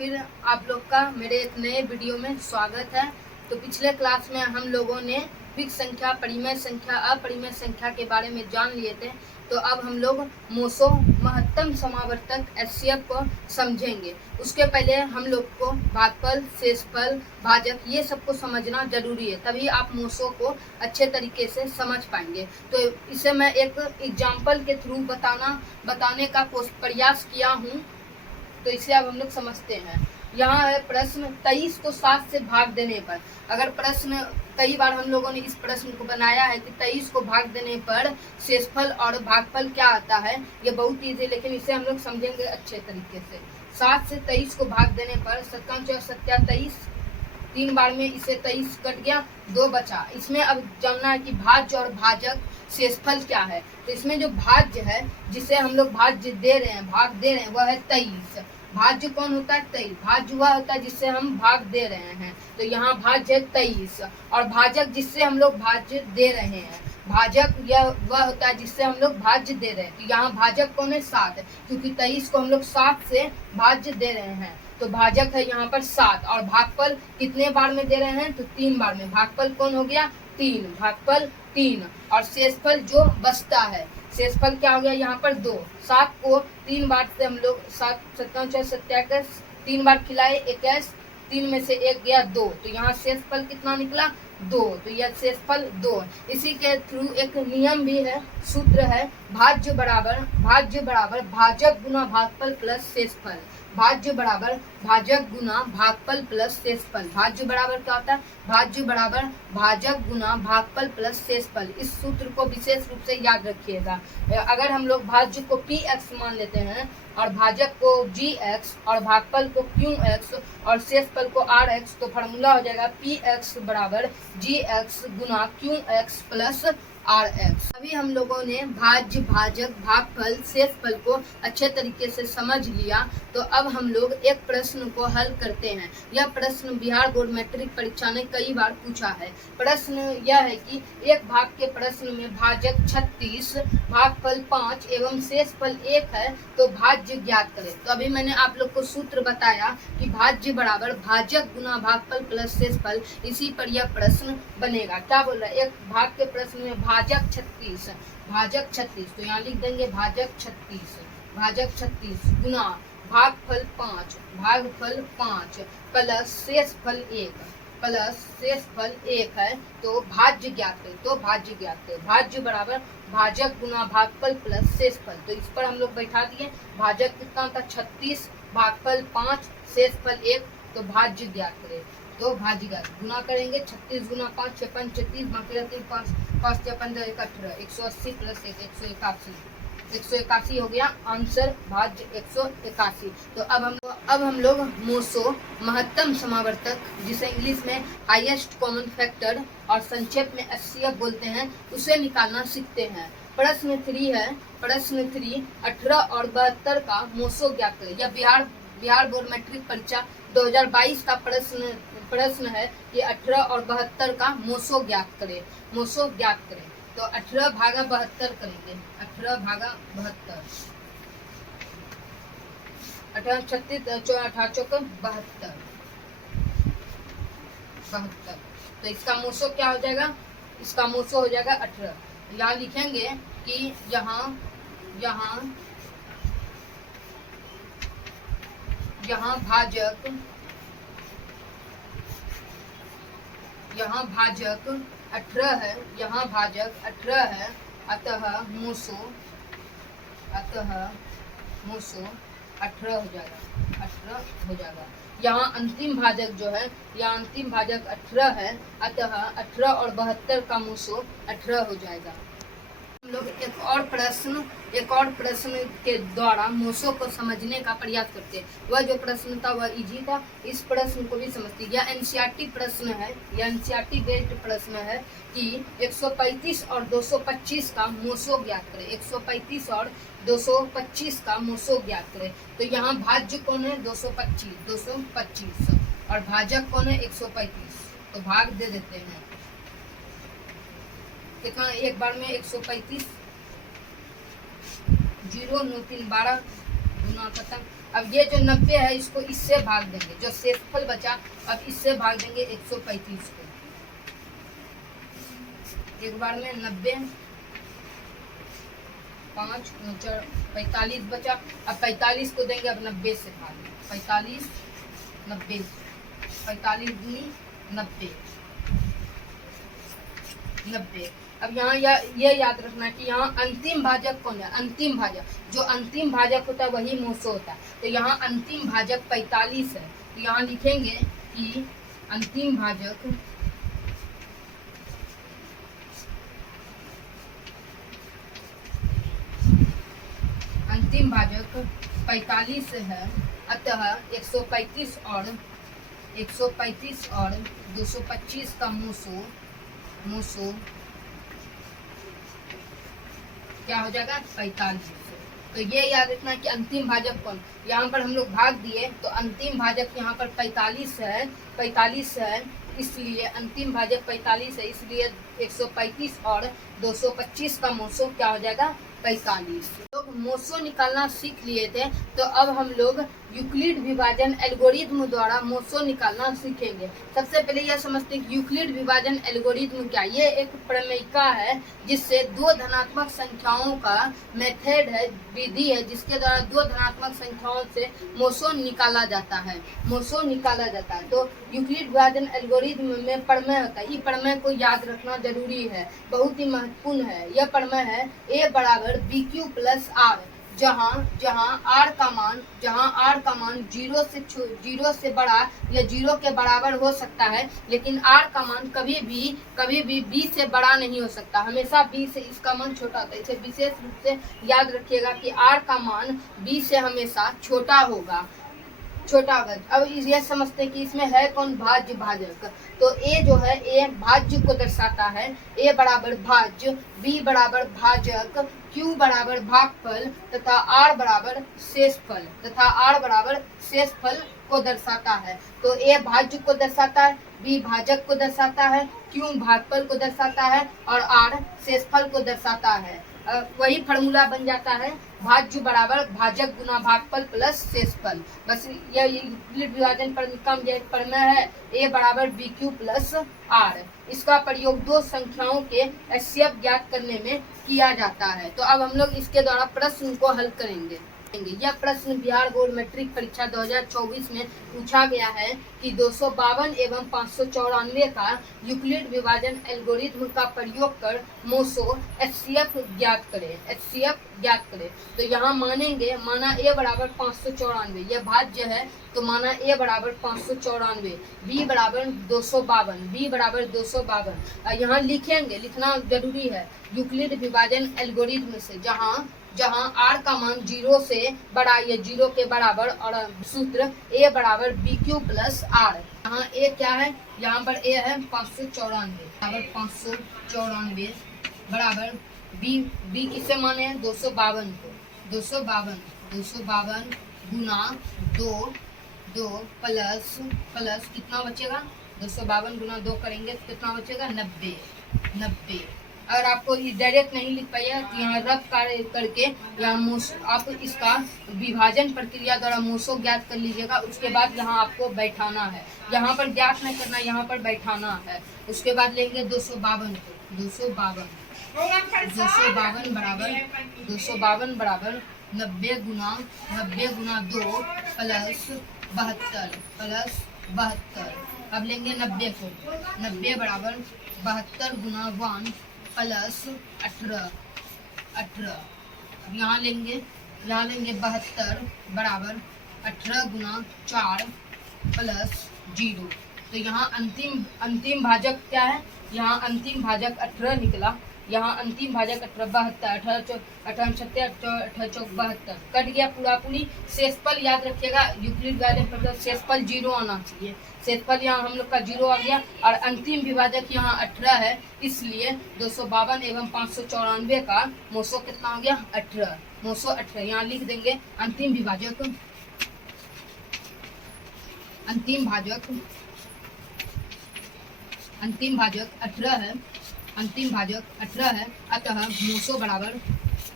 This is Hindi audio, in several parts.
फिर आप लोग का मेरे एक नए वीडियो में स्वागत है। तो पिछले क्लास में हम लोगों ने फिक्स संख्या, परिमेय संख्या, अपरिमेय संख्या के बारे में जान लिए थे। तो अब हम लोग मोसो महत्तम समावर्तक एचसीएफ को समझेंगे। उसके पहले हम लोग को भागफल, शेषफल, भाजक ये सबको समझना जरूरी है, तभी आप मोसो को अच्छे तरीके से समझ पाएंगे। तो इसे मैं एक एग्जाम्पल के थ्रू बताने का प्रयास किया हूँ। तो इसे अब हम लोग समझते हैं। यहाँ है प्रश्न 23 को 7 से भाग देने पर। अगर प्रश्न कई बार हम लोगों ने इस प्रश्न को बनाया है कि 23 को भाग देने पर शेषफल और भागफल क्या आता है। ये बहुत ईजी, लेकिन इसे हम लोग समझेंगे अच्छे तरीके से। 7 से 23 को भाग देने पर 7×7 = 3 बार में इसे 23 कट गया, 2 बचा। इसमें अब जानना है कि भाज्य और भाजक शेषफल क्या है। तो इसमें जो भाज्य है, जिसे हम लोग भाज्य दे रहे हैं, भाग दे रहे हैं, वह है 23। भाज्य कौन होता है? 23। भाज्य वह होता है जिससे हम भाग दे रहे हैं। तो यहाँ भाज्य है 23। और भाजक जिससे हम लोग भाज्य दे रहे हैं, भाजक यह वह होता है जिससे हम लोग भाज्य दे रहे हैं। तो यहाँ भाजक कौन है? 7, क्योंकि 23 को हम लोग 7 से भाज्य दे रहे हैं। तो भाजक है यहाँ पर 7। और भागफल कितने बार में दे रहे हैं? तो 3 बार में। भागफल कौन हो गया? 3। भागफल 3। और शेषफल जो बचता है, शेषफल क्या हो गया? यहाँ पर 2। 7 को 3 बार से हम लोग 7×7 = 3 बार खिलाए, 21। 3 में से 1 गया, 2। तो यहाँ शेषफल कितना निकला? 2। तो यह शेषफल 2। इसी के थ्रू एक नियम भी है, सूत्र है, भाज्य बराबर भाजक गुना भागफल प्लस शेषफल। भाज्य बराबर भाजक गुना भागफल प्लस शेषफल। भाज्य बराबर क्या होता है? भाज्य बराबर भाजक गुना भागफल प्लस शेषफल। इस सूत्र को विशेष रूप से याद रखिएगा। अगर हम लोग भाज्य को px मान लेते हैं और भाजक को gx और भागफल को qx और शेषफल को rx, तो फार्मूला हो जाएगा px बराबर gx गुना qx प्लस rx। अभी हम लोगों ने भाज्य, भाजक, भागफल, शेषफल को अच्छे तरीके से समझ लिया। तो अब हम लोग एक प्रश्न को हल करते हैं। यह प्रश्न बिहार बोर्ड मैट्रिक परीक्षा ने कई बार पूछा है। प्रश्न यह है कि एक भाग के प्रश्न में भाजक 36, भागफल 5 एवं शेषफल 1 है, तो भाज्य ज्ञात करें। तो अभी मैंने आप लोग को सूत्र बताया कि भाज्य बराबर भाजक गुना भागफल प्लस शेषफल। इसी पर यह प्रश्न बनेगा। क्या बोल रहा है? एक भाग के प्रश्न में भाजक 36, भाजक 36, तो यहाँ लिख देंगे भाजक 36 गुना भागफल 5 प्लस शेषफल 1 है, तो भाज्य ज्ञात करें। भाज्य बराबर भाजक गुना भागफल प्लस शेषफल। तो इस पर हम लोग बैठा दिए। भाजक कितना था? 36, भागफल 5, शेषफल 1, तो भाज्य ज्ञात करें। तो भाज्य ज्ञात गुना करेंगे। 36 गुना 5 = 36, बाकी रहते 5 5 × 15 = 18, 180 प्लस 1 181 हो गया आंसर, भाज्य 181। तो अब हम लोग मोसो महत्तम समावर्तक, जिसे इंग्लिश में हाईएस्ट कॉमन फैक्टर और संक्षेप में एचसीएफ बोलते हैं, उसे निकालना सीखते हैं। प्रश्न 3 है। प्रश्न 3 18 और 72 का मोसो ज्ञात करें। यह बिहार बोर्ड मैट्रिक परीक्षा 2022 का प्रश्न है कि 18 और 72 का मोसो ज्ञात करें। तो 18 भागा 72 करेंगे। 18 भागा 72, 18 36 18 × 72। तो इसका मोसो क्या हो जाएगा? इसका मोसो हो जाएगा 18। यहाँ लिखेंगे कि यहाँ भाजक 18 है, यहाँ भाजक 18 है, अतः मोसो 18 हो जाएगा। यहाँ अंतिम भाजक जो है, यहाँ अंतिम भाजक 18 है, अतः 18 और 72 का मोसो 18 हो जाएगा। हम लोग एक और प्रश्न के द्वारा मोसो को समझने का प्रयास करते हैं। वह जो प्रश्न था वह इजी था, इस प्रश्न को भी समझते हैं। यह एनसीईआरटी प्रश्न है, यह एनसीईआरटी बेस्ड प्रश्न है कि 135 और 225 का मोसो ज्ञात करें। 135 और 225 का मोसो ज्ञात करें। तो यहाँ भाज्य कौन है? 225 और भाजक कौन है? 135। तो भाग दे देते हैं। कितना? एक बार में 135, 0 9 3 12 गुना खत्म, अब ये जो 90 है इसको इससे भाग देंगे, जो शेषफल बचा अब इससे भाग देंगे 135 को। एक बार में 90, 5 45 बचा। अब 45 को देंगे अब 90 से भाग, 45 90, 45 दूनी 90, 90। अब यहाँ ये याद रखना कि यहाँ अंतिम भाजक कौन है, अंतिम भाजक, जो अंतिम भाजक होता है वही मोसो होता है। तो यहाँ अंतिम भाजक 45 है, तो यहाँ लिखेंगे कि अंतिम भाजक अंतिम भाजक 45 है, अतः 135 और 225 का मोसो क्या हो जाएगा 45। तो ये याद रखना कि अंतिम भाजक कौन, यहाँ पर हम लोग भाग दिए तो अंतिम भाजक यहाँ पर 45 है, इसलिए अंतिम भाजक 45 है, इसलिए 135 और 225 का मोसो क्या हो जाएगा 45। लोग मोसो निकालना सीख लिए थे, तो अब हम लोग यूक्लिड विभाजन एल्गोरिथ्म द्वारा मोसो निकालना सीखेंगे। सबसे पहले यह समझते हैं कि यूक्लिड विभाजन एल्गोरिथ्म क्या, ये एक प्रमेयिका है जिससे दो धनात्मक संख्याओं का मेथड है, विधि है, जिसके द्वारा दो धनात्मक संख्याओं से मोसो निकाला जाता है, तो यूक्लिड विभाजन एल्गोरिथ्म में प्रमेय होता है। ये प्रमेय को याद रखना जरूरी है, बहुत ही महत्वपूर्ण है। यह प्रमेय है A बराबर BQ प्लस R, जहाँ R का मान 0 से बड़ा या 0 के बराबर हो सकता है, लेकिन R का मान कभी भी B से बड़ा नहीं हो सकता, हमेशा B से इसका मान छोटा होता है। इसे विशेष रूप से याद रखिएगा कि R का मान B से हमेशा छोटा होगा। अब ये समझते हैं कि इसमें है कौन, भाज्य भाजक। तो A जो है A भाज्य को दर्शाता है, A बराबर भाज्य, B बराबर भाजक, Q बराबर भागफल तथा R बराबर शेषफल को दर्शाता है। तो A भाज्य को दर्शाता है, B भाजक को दर्शाता है, Q भागफल को दर्शाता है और R शेषफल को दर्शाता है। वही फार्मूला बन जाता है भाज्य बराबर भाजक गुना भागफल प्लस शेषफल। बस यह यूक्लिड विभाजन प्रमेय का एक प्रमेय है, A बराबर BQ प्लस R। इसका प्रयोग दो संख्याओं के HCF ज्ञात करने में किया जाता है। तो अब हम लोग इसके द्वारा प्रश्न को हल करेंगे। यह प्रश्न बिहार बोर्ड मैट्रिक परीक्षा 2024 में पूछा गया है कि 252 एवं 594 का यूक्लिड विभाजन एल्गोरिथ्म का प्रयोग कर मोसो HCF ज्ञात करें। तो यहाँ माना A बराबर 594, यह भाज्य है, तो माना A बराबर 594, B बराबर 252, यहाँ लिखना जरूरी है यूक्लिड विभाजन एल्गोरिथ्म से, जहाँ R का मान 0 से बड़ा या 0 के बराबर और सूत्र A बराबर BQ प्लस R। यहाँ A क्या है, यहाँ पर A है 594 बराबर B किसे माने हैं 252 को, 252 गुना 2 प्लस कितना बचेगा, 252 गुना 2 करेंगे तो कितना बचेगा 90। अगर आपको ये डायरेक्ट नहीं लिख पाइए तो यहाँ रफ करके यहाँ आप इसका विभाजन प्रक्रिया द्वारा मोसो ज्ञात कर लीजिएगा। उसके बाद यहाँ आपको बैठाना है, यहाँ पर ज्ञात नहीं करना, यहाँ पर बैठाना है। उसके बाद लेंगे 252 बराबर 90 गुना 2 प्लस 72। अब लेंगे 90 को, 90 बराबर 72 गुना 1 प्लस 18। अब यहाँ लेंगे 72 बराबर 18 गुना 4 प्लस 0। तो यहाँ अंतिम भाजक क्या है, यहाँ अंतिम भाजक 18 निकला, यहाँ अंतिम भाजक 72, 18 कट गया पूरी। शेषफल याद रखिएगा, यूक्लिड विभाजन प्रक्रिया शेषफल 0 आना चाहिए, शेषफल यहाँ हम लोग का 0 आ गया और अंतिम विभाजक यहाँ 18 है, इसलिए 252 एवं 594 का मोसो कितना हो गया 18, मोसो 18। यहाँ लिख देंगे अंतिम भाजक 18 है, अतः मोसो बराबर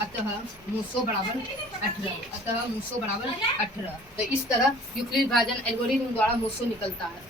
अतः मूसो बराबर 18, अतः मूसो बराबर 18। तो इस तरह यूक्लिड विभाजन एल्गोरिथम द्वारा मूसो निकलता है।